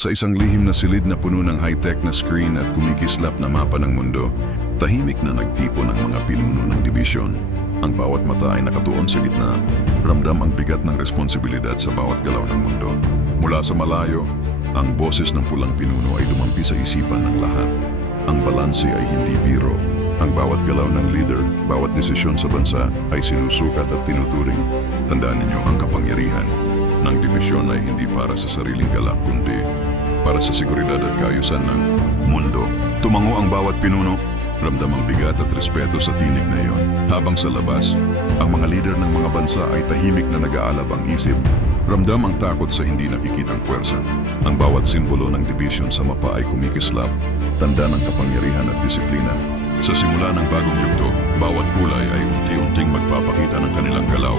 Sa isang lihim na silid na puno ng high-tech na screen at kumikislap na mapa ng mundo, tahimik na nagtipon ang mga pinuno ng dibisyon. Ang bawat mata ay nakatuon sa gitna. Ramdam ang bigat ng responsibilidad sa bawat galaw ng mundo. Mula sa malayo, ang boses ng pulang pinuno ay dumampi sa isipan ng lahat. Ang balanse ay hindi biro. Ang bawat galaw ng leader, bawat desisyon sa bansa ay sinusukat at tinuturing. Tandaan ninyo, ang kapangyarihan ng dibisyon ay hindi para sa sariling galak, kundi para sa seguridad at kaayusan ng mundo. Tumango ang bawat pinuno. Ramdam ang bigat at respeto sa tinig na iyon. Habang sa labas, ang mga leader ng mga bansa ay tahimik na nag-aalab ang isip. Ramdam ang takot sa hindi nakikitang puwersa. Ang bawat simbolo ng dibisyon sa mapa ay kumikislap, tanda ng kapangyarihan at disiplina. Sa simula ng bagong yugto, bawat kulay ay unti-unting magpapakita ng kanilang galaw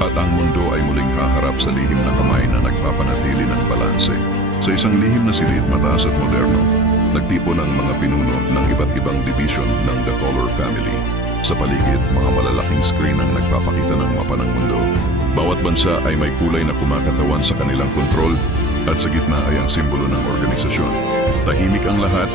at ang mundo ay muling haharap sa lihim na kamay na nagpapanatili ng balanse. Sa isang lihim na silid, mataas at moderno, nagtipon ang mga pinuno ng iba't ibang division ng The Color Family. Sa paligid, mga malalaking screen ang nagpapakita ng mapa ng mundo. Bawat bansa ay may kulay na kumakatawan sa kanilang kontrol at sa gitna ay ang simbolo ng organisasyon. Tahimik ang lahat,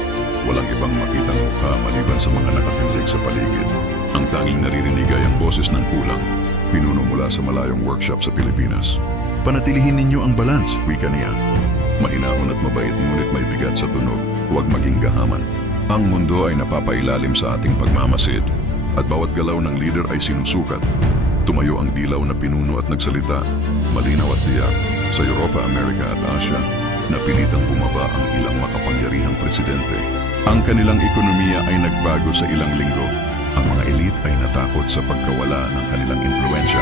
walang ibang makitang mukha maliban sa mga nakatindig sa paligid. Ang tanging naririnig ay ang boses ng pulang, pinuno mula sa malayong workshop sa Pilipinas. Panatilihin ninyo ang balance, wika niya. Mahinahon at mabait ngunit may bigat sa tunog, huwag maging gahaman. Ang mundo ay napapailalim sa ating pagmamasid at bawat galaw ng leader ay sinusukat. Tumayo ang dilaw na pinuno at nagsalita, malinaw at tiyak. Sa Europa, Amerika at Asia, napilitang bumaba ang ilang makapangyarihang presidente. Ang kanilang ekonomiya ay nagbago sa ilang linggo. Ang mga elite ay natakot sa pagkawala ng kanilang impluensya.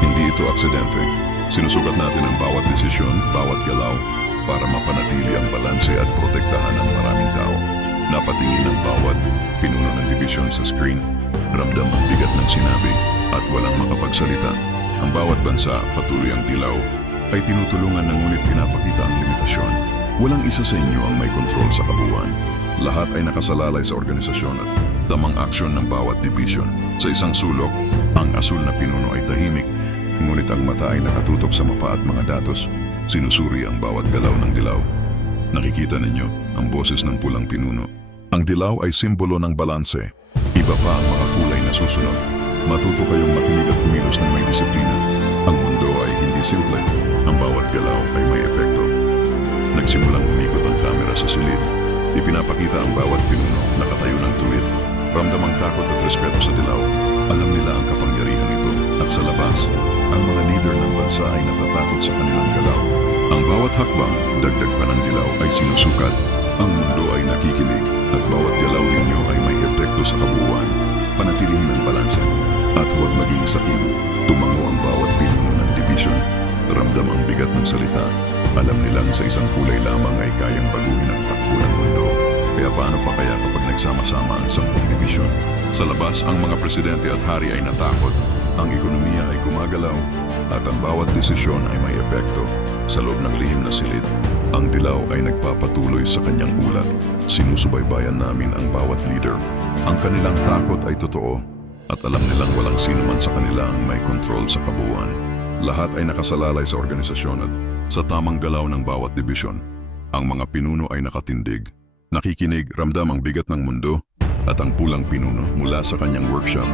Hindi ito aksidente. Sinusukat natin ang bawat desisyon, bawat galaw, para mapanatili ang balanse at protektahan ng maraming tao. Napatingin ang bawat pinuno ng dibisyon sa screen. Ramdam ang bigat ng sinabi at walang makapagsalita. Ang bawat bansa, patuloy ang dilaw, ay tinutulungan na ngunit pinapakita ang limitasyon. Walang isa sa inyo ang may kontrol sa kabuuan. Lahat ay nakasalalay sa organisasyon at damang aksyon ng bawat division. Sa isang sulok, ang asul na pinuno ay tahimik, ngunit ang mata ay nakatutok sa mapa at mga datos. Sinusuri ang bawat galaw ng dilaw. Nakikita ninyo ang boses ng pulang pinuno. Ang dilaw ay simbolo ng balanse. Iba pa ang mga kulay na susunod. Matuto kayong makinig at kumilos ng may disiplina. Ang mundo ay hindi simple. Ang bawat galaw ay may epekto. Nagsimulang umikot ang kamera sa silid. Ipinapakita ang bawat pinuno nakatayo ng tuwid. Ramdam ang takot at respeto sa dilaw. Alam nila ang kapangyarihan nito. At sa labas, ang mga leader ng bansa ay natatakot sa kanilang galaw. Ang bawat hakbang, dagdag pa ng dilaw ay sinusukat. Ang mundo ay nakikinig at bawat galaw ninyo ay may epekto sa kabuuan. Panatilihin ang balanse at huwag maging sakim. Tumango ang bawat pinuno ng division. Ramdam ang bigat ng salita. Alam nilang sa isang kulay lamang ay kayang baguhin ang takbo ng mundo. Kaya paano pa kaya kapag nagsama-sama ang 10 division? Sa labas, ang mga presidente at hari ay natakot. Ang ekonomiya ay gumagalaw at ang bawat desisyon ay may epekto. Sa loob ng lihim na silid, ang dilaw ay nagpapatuloy sa kanyang ulat. Sinusubaybayan namin ang bawat leader. Ang kanilang takot ay totoo at alam nilang walang sino man sa kanila ang may kontrol sa kabuuan. Lahat ay nakasalalay sa organisasyon at sa tamang galaw ng bawat dibisyon. Ang mga pinuno ay nakatindig. Nakikinig, ramdam ang bigat ng mundo at ang pulang pinuno mula sa kanyang workshop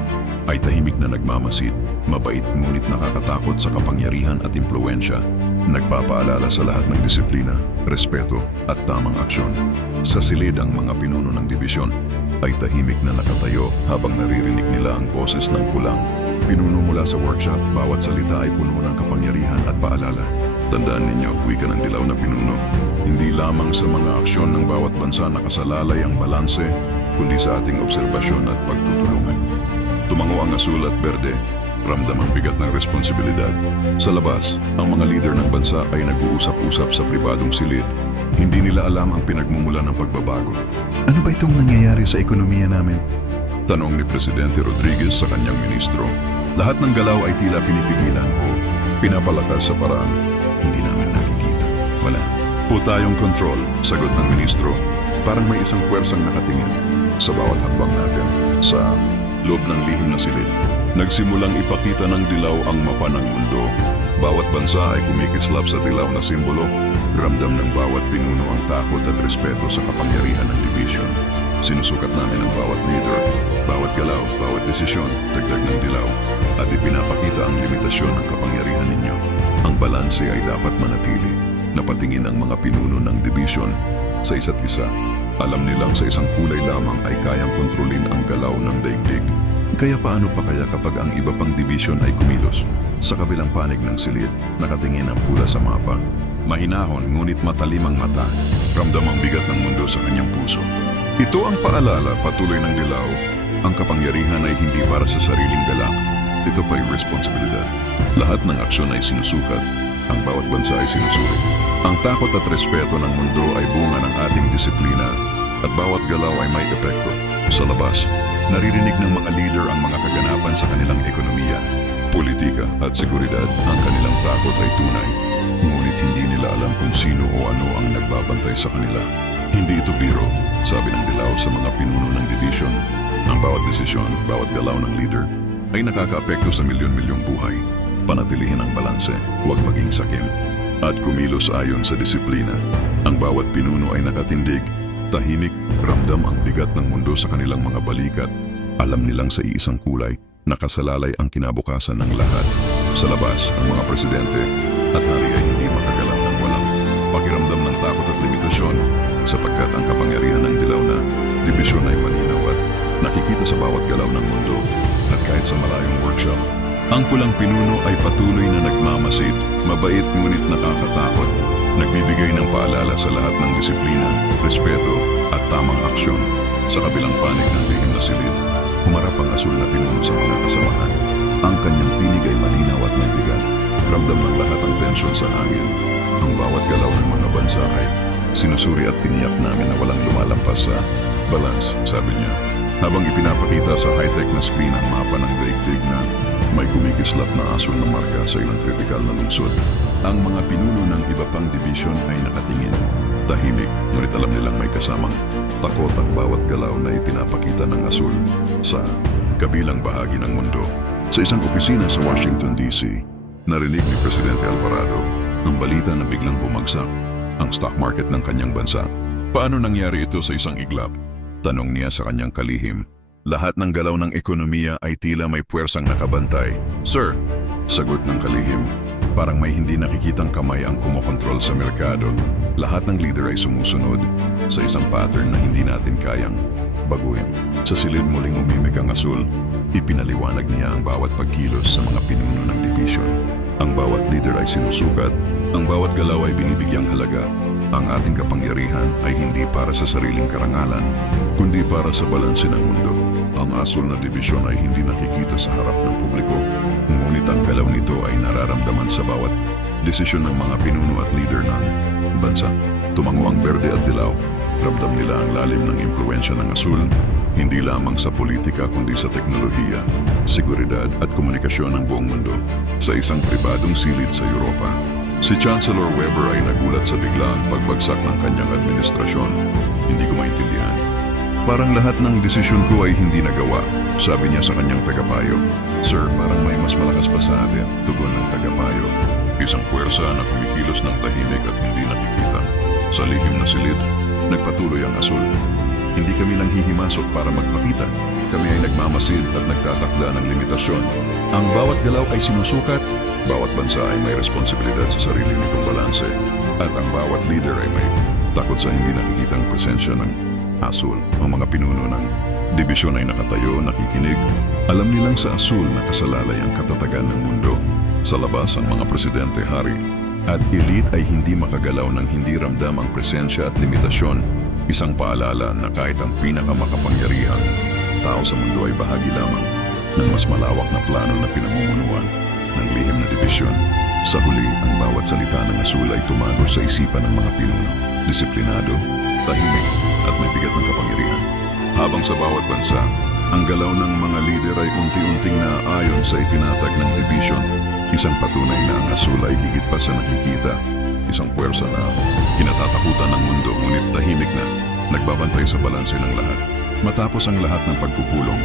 ay tahimik na nagmamasid, mabait ngunit nakakatakot sa kapangyarihan at impluensya. Nagpapaalala sa lahat ng disiplina, respeto at tamang aksyon. Sa silid ang mga pinuno ng dibisyon ay tahimik na nakatayo habang naririnig nila ang boses ng pulang pinuno mula sa workshop. Bawat salita ay puno ng kapangyarihan at paalala. Tandaan ninyo, wika ng dilaw na pinuno, hindi lamang sa mga aksyon ng bawat bansa nakasalalay ang balanse, kundi sa ating obserbasyon at pagtutulungan. Tumango ang asul at berde, ramdam ang bigat ng responsibilidad. Sa labas, ang mga leader ng bansa ay nag-uusap-usap sa pribadong silid. Hindi nila alam ang pinagmumulan ng pagbabago. Ano ba itong nangyayari sa ekonomiya namin? Tanong ni Presidente Rodriguez sa kanyang ministro. Lahat ng galaw ay tila pinipigilan o pinapalakas sa paraan hindi namin nakikita. Wala po tayong kontrol, sagot ng ministro. Parang may isang puwersang nakatingin sa bawat hakbang natin. Sa loob ng lihim na silid, nagsimulang ipakita ng dilaw ang mapa ng mundo. Bawat bansa ay kumikislap sa dilaw na simbolo. Ramdam ng bawat pinuno ang takot at respeto sa kapangyarihan ng division. Sinusukat namin ang bawat leader, bawat galaw, bawat desisyon, dagdag ng dilaw, at ipinapakita ang limitasyon ng kapangyarihan ninyo. Ang balanse ay dapat manatili. Napatingin ang mga pinuno ng division sa isa't isa. Alam nilang sa isang kulay lamang ay kayang kontrolin ang galaw ng daigdig. Kaya paano pa kaya kapag ang iba pang division ay kumilos? Sa kabilang panig ng silid, nakatingin ang pula sa mapa. Mahinahon ngunit matalim ang mata. Ramdam ang bigat ng mundo sa kanyang puso. Ito ang paalala, patuloy ng dilaw. Ang kapangyarihan ay hindi para sa sariling galak. Ito pa'y responsibilidad. Lahat ng aksyon ay sinusukat. Ang bawat bansa ay sinusuri. Ang takot at respeto ng mundo ay bunga ng ating disiplina at bawat galaw ay may epekto. Sa labas, naririnig ng mga leader ang mga kaganapan sa kanilang ekonomiya, politika at seguridad. Ang kanilang takot ay tunay, ngunit hindi nila alam kung sino o ano ang nagbabantay sa kanila. Hindi ito biro, sabi ng dilaw sa mga pinuno ng division. Ang bawat desisyon, bawat galaw ng leader ay nakakaapekto sa milyon-milyong buhay. Panatilihin ang balanse, huwag maging sakim, at kumilos ayon sa disiplina. Ang bawat pinuno ay nakatindig, tahimik, ramdam ang bigat ng mundo sa kanilang mga balikat. Alam nilang sa iisang kulay, nakasalalay ang kinabukasan ng lahat. Sa labas, ang mga presidente at hari ay hindi makagalaw ng walang pakiramdam ng takot at limitasyon, sapagkat ang kapangyarihan ng dilaw na dibisyon ay malinaw at nakikita sa bawat galaw ng mundo. At kahit sa malayong workshop, ang pulang pinuno ay patuloy na nagmamasid, mabait ngunit nakakatakot, nagbibigay ng paalala sa lahat ng disiplina, respeto at tamang aksyon. Sa kabilang panig ng lihim na silid, humarap ang asul na pinuno sa mga kasamahan. Ang kanyang tinig ay malinaw at may bigat. Ramdam ng lahat ang tensyon sa hangin. Ang bawat galaw ng mga bansa ay sinusuri at tiniyak namin na walang lumalampas sa balance, sabi niya. Habang ipinapakita sa high-tech na screen ang mapa ng daigdig na may kumikislap na asul na marka sa ilang kritikal na lungsod. Ang mga pinuno ng iba pang division ay nakatingin. Tahimik, ngunit alam nilang may kasamang takot ang bawat galaw na ipinapakita ng asul sa kabilang bahagi ng mundo. Sa isang opisina sa Washington, D.C., narinig ni Presidente Alvarado ang balita na biglang bumagsak ang stock market ng kanyang bansa. Paano nangyari ito sa isang iglap? Tanong niya sa kanyang kalihim. Lahat ng galaw ng ekonomiya ay tila may puwersang nakabantay. Sir, sagot ng kalihim. Parang may hindi nakikitang kamay ang kumokontrol sa merkado. Lahat ng leader ay sumusunod sa isang pattern na hindi natin kayang baguhin. Sa silid muling umimik ang asul, ipinaliwanag niya ang bawat pagkilos sa mga pinuno ng division. Ang bawat leader ay sinusukat, ang bawat galaw ay binibigyang halaga. Ang ating kapangyarihan ay hindi para sa sariling karangalan, kundi para sa balanse ng mundo. Ang asul na division ay hindi nakikita sa harap ng publiko, ngunit ang galaw nito ay nararamdaman sa bawat desisyon ng mga pinuno at leader ng bansa. Tumango ang berde at dilaw. Ramdam nila ang lalim ng impluwensya ng asul, hindi lamang sa politika kundi sa teknolohiya, seguridad at komunikasyon ng buong mundo. Sa isang pribadong silid sa Europa, si Chancellor Weber ay nagulat sa biglaang pagbagsak ng kanyang administrasyon. Hindi ko maintindihan. Parang lahat ng desisyon ko ay hindi nagawa, sabi niya sa kanyang tagapayo. Sir, parang may mas malakas pa sa atin, tugon ng tagapayo. Isang puwersa na kumikilos ng tahimik at hindi nakikita. Sa lihim na silid, nagpatuloy ang asul. Hindi kami nanghihimasok para magpakita. Kami ay nagmamasid at nagtatakda ng limitasyon. Ang bawat galaw ay sinusukat. Bawat bansa ay may responsibilidad sa sarili nitong balanse. At ang bawat leader ay may takot sa hindi nakikitang presensya ng asul. Ang mga pinuno ng dibisyon ay nakatayo, nakikinig. Alam nilang sa asul nakasalalay ang katatagan ng mundo. Sa labas, ang mga presidente, hari at elite ay hindi makagalaw ng hindi ramdam ang presensya at limitasyon. Isang paalala na kahit ang pinakamakapangyarihang tao sa mundo ay bahagi lamang ng mas malawak na plano na pinamumunuan ng lihim na dibisyon. Sa huli, ang bawat salita ng asul ay tumagos sa isipan ng mga pinuno. Disiplinado, tahimik, at may bigat ng kapangyarihan. Habang sa bawat bansa, ang galaw ng mga lider ay unti-unting naaayon sa itinatag ng dibisyon. Isang patunay na ang asul ay higit pa sa nakikita. Isang puwersa na kinatatakutan ng mundo, ngunit tahimik na nagbabantay sa balanse ng lahat. Matapos ang lahat ng pagpupulong,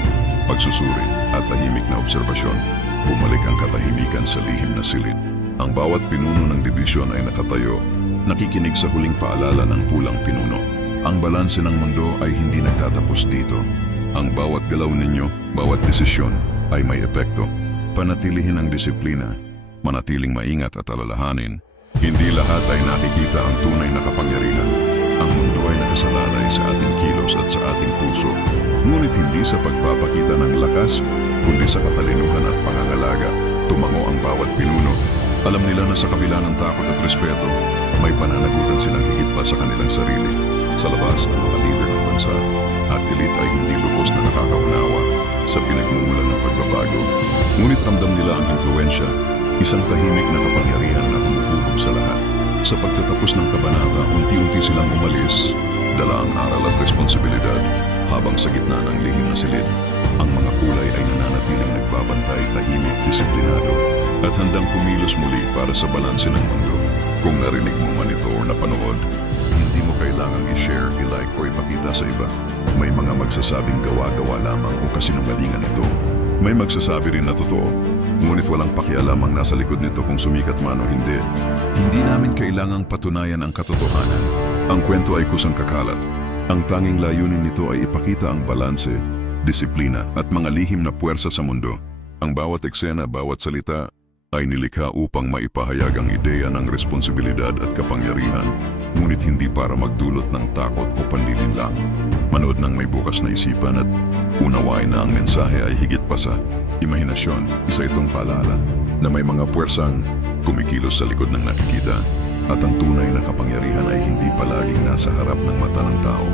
pagsusuri at tahimik na obserbasyon, bumalik ang katahimikan sa lihim na silid. Ang bawat pinuno ng dibisyon ay nakatayo, nakikinig sa huling paalala ng pulang pinuno. Ang balanse ng mundo ay hindi nagtatapos dito. Ang bawat galaw ninyo, bawat desisyon ay may epekto. Panatilihin ang disiplina, manatiling maingat at alalahanin. Hindi lahat ay nakikita ang tunay na kapangyarihan. Ang mundo ay nakasalalay sa ating kilos at sa ating puso. Ngunit hindi sa pagpapakita ng lakas, kundi sa katalinuhan at pangangalaga. Tumango ang bawat pinuno. Alam nila na sa kabila ng takot at respeto, may pananagutan silang higit pa sa kanilang sarili. Sa labas, ang mga leader ng bansa at elite ay hindi lubos na nakakaunawa sa pinagmumulan ng pagbabago. Ngunit ramdam nila ang impluensya, isang tahimik na kapangyarihan na humuhubog sa lahat. Sa pagtatapos ng kabanata, unti-unti silang umalis, dala ang aral at responsibilidad, habang sa gitna ng lihim na silid, ang mga kulay ay nananatiling nagbabantay, tahimik, disiplinado, at handang kumilos muli para sa balanse ng mundo. Kung narinig mo man ito o napanood, hindi mo kailangang i-share, i-like o ipakita sa iba. May mga magsasabing gawa-gawa lamang o kasinungalingan ito. May magsasabi rin na totoo, ngunit walang pakialam ang nasa likod nito kung sumikat man o hindi. Hindi namin kailangang patunayan ang katotohanan. Ang kwento ay kusang kakalat. Ang tanging layunin nito ay ipakita ang balanse, disiplina at mga lihim na puwersa sa mundo. Ang bawat eksena, bawat salita ay nilikha upang maipahayag ang ideya ng responsibilidad at kapangyarihan, ngunit hindi para magdulot ng takot o panlilinlang. Manood ng may bukas na isipan at unawain na ang mensahe ay higit pa sa imahinasyon. Isa itong paalala na may mga puwersang kumikilos sa likod ng nakikita at ang tunay na kapangyarihan ay hindi palaging nasa harap ng mata ng tao.